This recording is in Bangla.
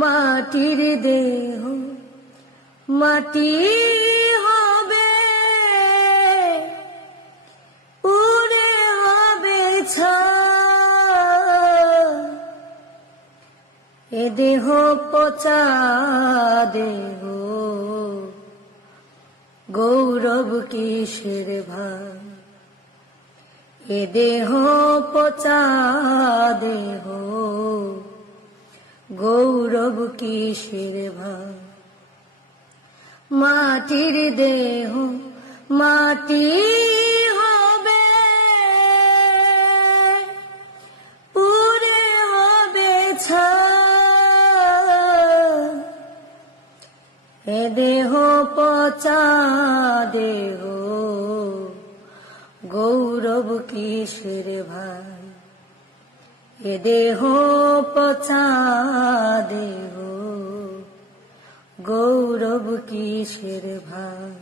মাটির দেহ মাটি হবে, উড়ে হবে ছাই। এ দেহ পচা দেহ, গৌরব কিসের ভাই। এ দেহ পচা দেহ, গৌরব কিসের ভাই। মাটির দেহ মাটি হবে, পুড়ে হবে ছাই। এ দেহ পচা দেহ, গৌরব কিসের ভাই। এ দেহ পচা দেহ, গৌরব কিসের ভাই।